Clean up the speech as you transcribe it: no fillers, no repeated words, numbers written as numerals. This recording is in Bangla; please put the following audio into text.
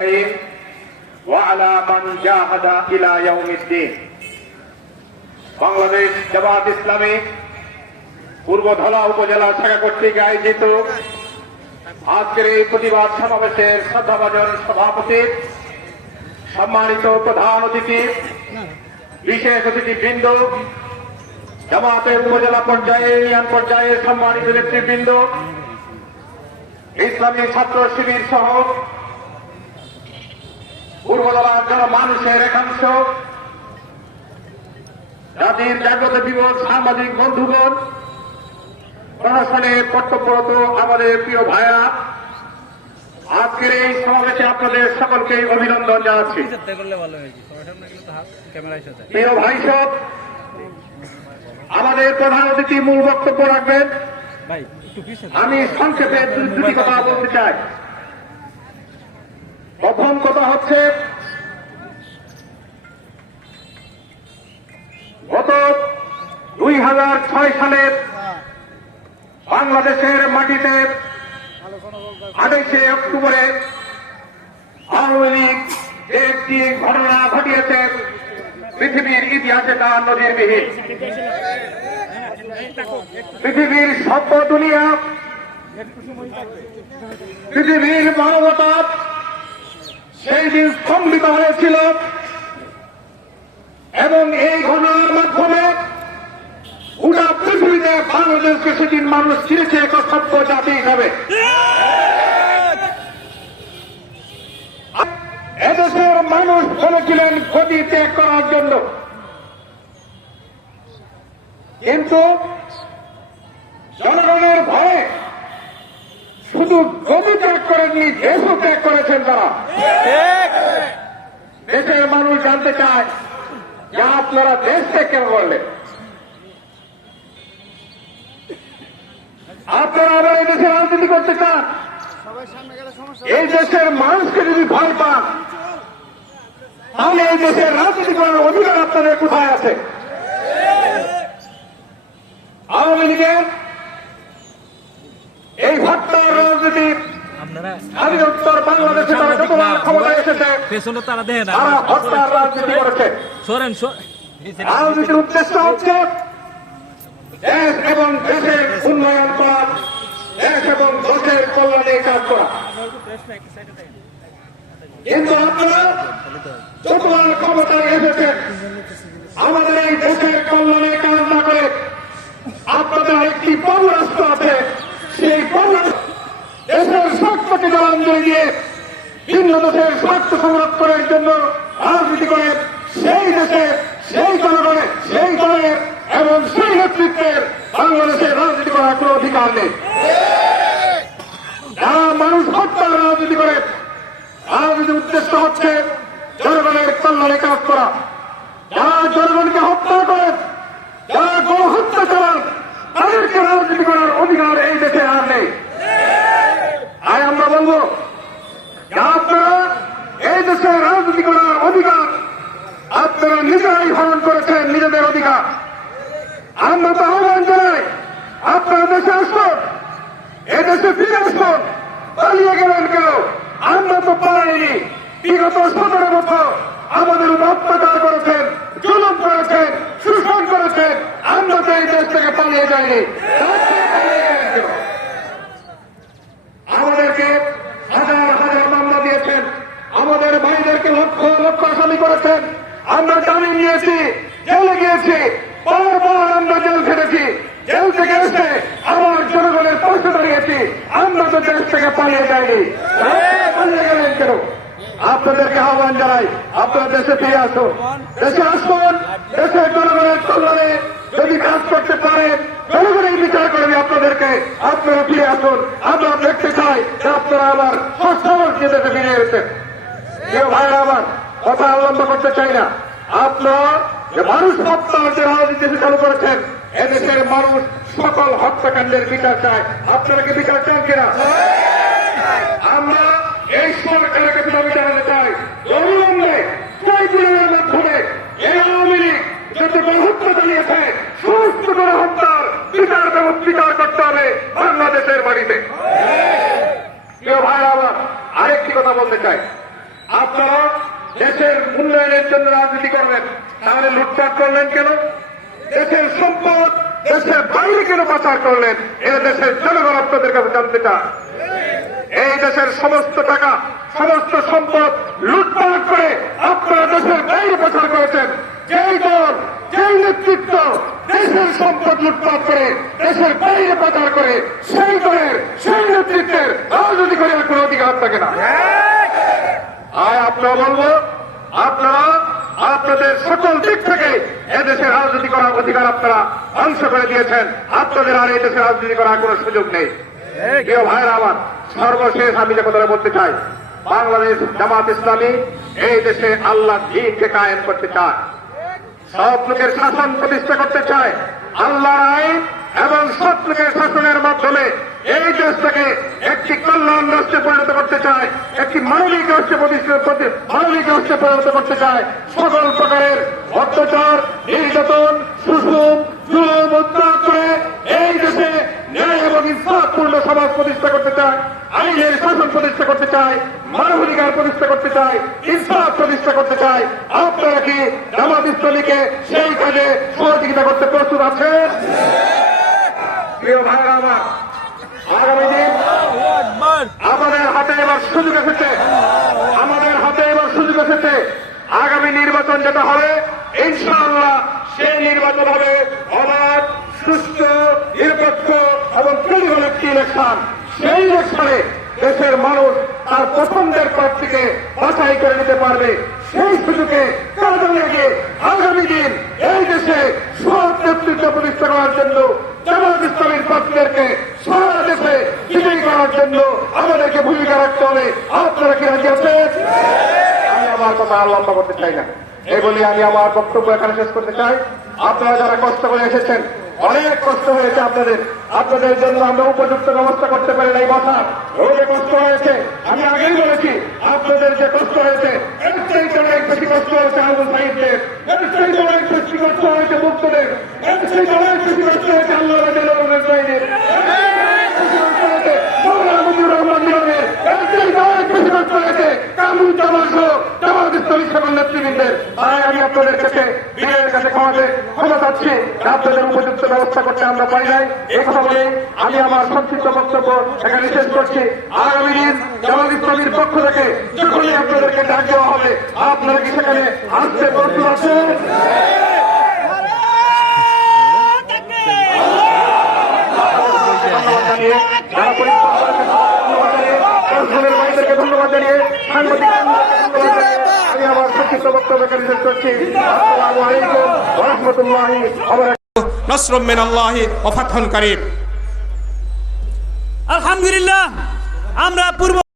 وعلى من جاهد إلى يوم الدين। বাংলাদেশ জামাত ইসলামী পূর্বধলা উপজেলা শাখা কর্তৃক আয়োজিত আজকের এই প্রতিবাদ সমাবেশের শ্রদ্ধাভাজন সভাপতি, সম্মানিত প্রধান অতিথি, বিশেষ অতিথিবৃন্দ, জামাতের উপজেলা পর্যায়ে, ইউনিয়ন পর্যায়ে সম্মানিত নেতৃবৃন্দ, ইসলামী ছাত্র শিবির সহ পূর্বধলার জনমানুষের একাংশ, জাতির জাগ্রত যুবক সাংবাদিক বন্ধুগণ, প্রশাসনে কর্তব্যরত আমাদের প্রিয় ভাইরা, আজকের এই সমাবেশে আপনাদের সকলকে অভিনন্দন জানাচ্ছি। প্রিয় ভাই সব, আমাদের প্রধান অতিথি মূল বক্তব্য রাখবেন। আমি সংক্ষেপে দুটি কথা বলতে চাই। প্রথম কথা হচ্ছে, গত 2006 সালের বাংলাদেশের মাটিতে 28 অক্টোবরে আওয়ামী লীগ একটি ঘটনা ঘটিয়েছে পৃথিবীর ইতিহাসে তা নজিরবিহীন। পৃথিবীর সভ্য দুনিয়া, পৃথিবীর মানবতা সেই দিন স্তম্ভিত হয়েছিল এবং এই ঘটনার মাধ্যমে গোটা পৃথিবীতে বাংলাদেশকে সেদিন মানুষ চিনেছে এক সভ্য জাতি হিসাবে। এদেশের মানুষ বলেছিলেন গদি ত্যাগ করার জন্য, কিন্তু জনগণের ভয়ে শুধু গদি ত্যাগ করেননি, দেশও ত্যাগ করেছেন তারা। দেশের মানুষ জানতে চায় যে আপনারা দেশ ত্যাগ কেন করলেন? আপনারা আবার এই দেশে রাজনীতি করতে চান? এই দেশের মানুষকে যদি ভয় পান, তাহলে এই দেশের রাজনীতি করার অধিকার আপনাদের কোথায় আছে? আওয়ামী লীগের এই হত্যার রাজনীতি স্বাধীনোত্তর বাংলাদেশে তারা যতবার ক্ষমতায় এসেছে তারা হত্যার রাজনীতি করেছে। রাজনীতির উদ্দেশ্য হচ্ছে দেশ এবং দেশের উন্নয়ন করা, দেশ এবং দেশের কল্যাণে কাজ করা। কিন্তু আপনারা যতবার ক্ষমতায় এসেছেন, আমাদের এই দেশের কল্যাণে কাজ না করে আপনাদের একটি পররাষ্ট্র আছে, সেই পররাষ্ট্র দেশের স্বার্থকে জলাঞ্জলি দিয়ে ভিন্ন দেশের স্বার্থ সংরক্ষণের জন্য রাজনীতি করে সেই দেশে, সেই জনগণের, সেই দলের এবং সেই নেতৃত্বের বাংলাদেশের রাজনীতি করার কোন অধিকার নেই। যারা মানুষ হত্যার রাজনীতি করে, রাজনীতির উদ্দেশ্য হচ্ছে জনগণের কল্যাণে কাজ করা। যারা জনগণকে হত্যা করে, যারা গণহত্যা চালান, তাদেরকে রাজনীতি করার অধিকার এই দেশে আর নেই। আর আমরা বলবো আপনারা এই দেশে রাজনীতি করার অধিকার আপনারা নিজেরাই হরণ করেছেন, নিজেদের অধিকার। আমরা তো আহ্বান জানাই, আপনারা দেশে আসুন, এদেশে ফিরে আসুন। পালিয়ে গেলেন কেন? আমরা তো পালাইনি। বিগত 17 বছর আমাদের উপর অত্যাচার করেছেন, জুলুম করেছেন, শোষণ করেছেন। আমরা তো এই দেশ থেকে পালিয়ে যাইনি। আমাদেরকে হাজার হাজার মামলা দিয়েছেন, আমাদের ভাইদেরকে লক্ষ লক্ষ আসামি করেছেন। আমরা জামিন নিয়েছি, জেলে গিয়েছি, বারবার আমরা জেল খেটেছি। জেল থেকে এসে আমার জনগণের পাশে দাঁড়িয়েছি। আমরা তো দেশ থেকে পালিয়ে যাইনি। পালিয়ে গেলেন কেন? আপনাদেরকে আহ্বান জানাই, আপনারা দেশে ফিরে আসুন, দেশে আসুন। দেশের জনগণের কল্যাণে যদি কাজ করতে পারেন, জনগণই বিচার করবে আপনাদেরকে। আপনারা ফিরে আসুন। আমরা দেখতে চাই যে আপনারা আবার সচ্ছল দেশে ফিরে এসেছেন। কেউ ভাইরা আমার কথা লম্বা করতে চাই না। আপনারা যে মানুষ হত্যার যে রাজনীতি চালু করেছেন, এদেশের মানুষ সকল হত্যাকাণ্ডের বিচার চায়। আপনারা কি বিচার চান কিনা? আমরা এই সরকারের কাছে দাবি জানাতে চাই, অবিলম্বে ট্রাইব্যুনালের মাধ্যমে এই আওয়ামী লীগ যত গণহত্যা চালিয়েছে, সমস্ত গণহত্যার বিচার করতে হবে বাংলাদেশের বাড়িতে। প্রিয় ভাই, আবার আরেকটি কথা বলতে চাই। আপনারা দেশের উন্নয়নের জন্য রাজনীতি করবেন, তাহলে লুটপাট করলেন কেন? দেশের সম্পদ দেশের বাইরে কেন পাচার করলেন? এ দেশের জনগণ আপনাদের কাছে জানতে চায়। এই দেশের সমস্ত টাকা, সমস্ত সম্পদ লুটপাট করে আপনারা দেশের বাইরে পাচার করেছেন। যেই দল, যেই নেতৃত্ব দেশের সম্পদ লুটপাট করে দেশের বাইরে পাচার করে, সেই দলের, সেই নেতৃত্বের রাজনীতি করার কোন অধিকার থাকে না। আর আপনারা বলবো, আপনারা আপনাদের সকল দিক থেকে এদেশে রাজনীতি করার অধিকার আপনারা ধ্বংস করে দিয়েছেন। আপনাদের আর এই দেশে রাজনীতি করার কোন সুযোগ নেই। প্রিয় ভাইরা আমার, সর্বশেষ আমি যে কথাটা বলতে চাই, বাংলাদেশ জামাত ইসলামী এই দেশে আল্লাহ দ্বীনকে কায়েম করতে চায়, সব লোকের শাসন প্রতিষ্ঠা করতে চায়, আল্লাহর আইন এবং সব লোকের শাসনের মাধ্যমে এই দেশটাকে একটি কল্যাণ রাষ্ট্রে পরিণত করতে চায়, একটি মানবিক রাষ্ট্রে পরিণত করতে চায়। সকল প্রকারের অত্যাচার, নির্যাতন, শোষণ, জুলুম উত্থান করে এই দেশে ন্যায় এবং ইনসাফপূর্ণ সমাজ প্রতিষ্ঠা করতে চায়, আইনের শাসন প্রতিষ্ঠা করতে চায়, মানবাধিকার প্রতিষ্ঠা করতে চায়, ইনসাফ প্রতিষ্ঠা করতে চায়। আপনারা কি জামাত ইসলামীকে সেই কাজে সহযোগিতা করতে প্রস্তুত আছেন? প্রিয় ভাইরা আমার, আগামী দিন আমাদের হাতে এবার সুযোগ এসেছে, আমাদের হাতে এবার সুযোগ এসেছে। আগামী নির্বাচন যেটা হবে, ইনশাআল্লাহ সেই নির্বাচন হবে অবাধ, সুষ্ঠু, নিরপেক্ষ এবং ক্রেডিবল একটি ইলেকশন। সেই ইলেকশনে দেশের মানুষ তার পছন্দের প্রার্থীকে বাছাই করে নিতে পারবে। সেই সুযোগে কাজে লেগে আগামী দিন এই দেশে সৎ নেতৃত্ব প্রতিষ্ঠা করার জন্য, জামাত ইসলামীর প্রার্থীদেরকে সারা দেশে বিজয়ী করার জন্য আমাদেরকে ভূমিকা রাখতে হবে। আপনারা কি রাজি আছেন? আমি আমার কথা আর লম্বা করতে চাই না, এই বলে আমি আমার বক্তব্য এখানে শেষ করতে চাই। আপনারা যারা কষ্ট করে এসেছেন, অনেক কষ্ট হয়েছে আপনাদের জন্য আমরা উপযুক্ত ব্যবস্থা করতে পারি নাই। বসার রোডে কষ্ট হয়েছে, আমি আগেই বলেছি, আপনাদের যে কষ্ট হয়েছে এর চাইতে অনেক বেশি কষ্ট হয়েছে আবু সাইদদের, এর চাইতে অনেক বেশি কষ্ট হয়েছে মুক্তদের, এর চাইতে অনেক বেশি কষ্ট হয়েছে আল্লাহ জেলার সাইদের, নেতৃবৃন্দের। তাই আমি আপনাদের কাছে বিনয়ের কাছে ক্ষমা চাচ্ছি, আপনাদের উপযুক্ত ব্যবস্থা করতে আমরা পাই নাই। এই কথা বলে আমি আমার সংক্ষিপ্ত বক্তব্য এখানে শেষ করছি। আগামী দিন জামাত ইসলামীর পক্ষ থেকে যখনই আপনাদেরকে ডাক দেওয়া হবে, আপনারা কি সেখানে আসতে প্রস্তুত আছেন? ধন্যবাদ জানিয়ে, যারা পরিশ্রম করেছেন ভাইদেরকে ধন্যবাদ জানিয়ে, সাংবাদিক আমি আমার সংক্ষিপ্ত বক্তব্য এখানে শেষ করছি। আসসালামু আলাইকুম ওয়া রাহমাতুল্লাহি ওয়া বারাকাতুহু। নাসরুম মিনাল্লাহি ওয়া ফাতহুন কারীম। আলহামদুলিল্লাহ, আমরা পূর্ব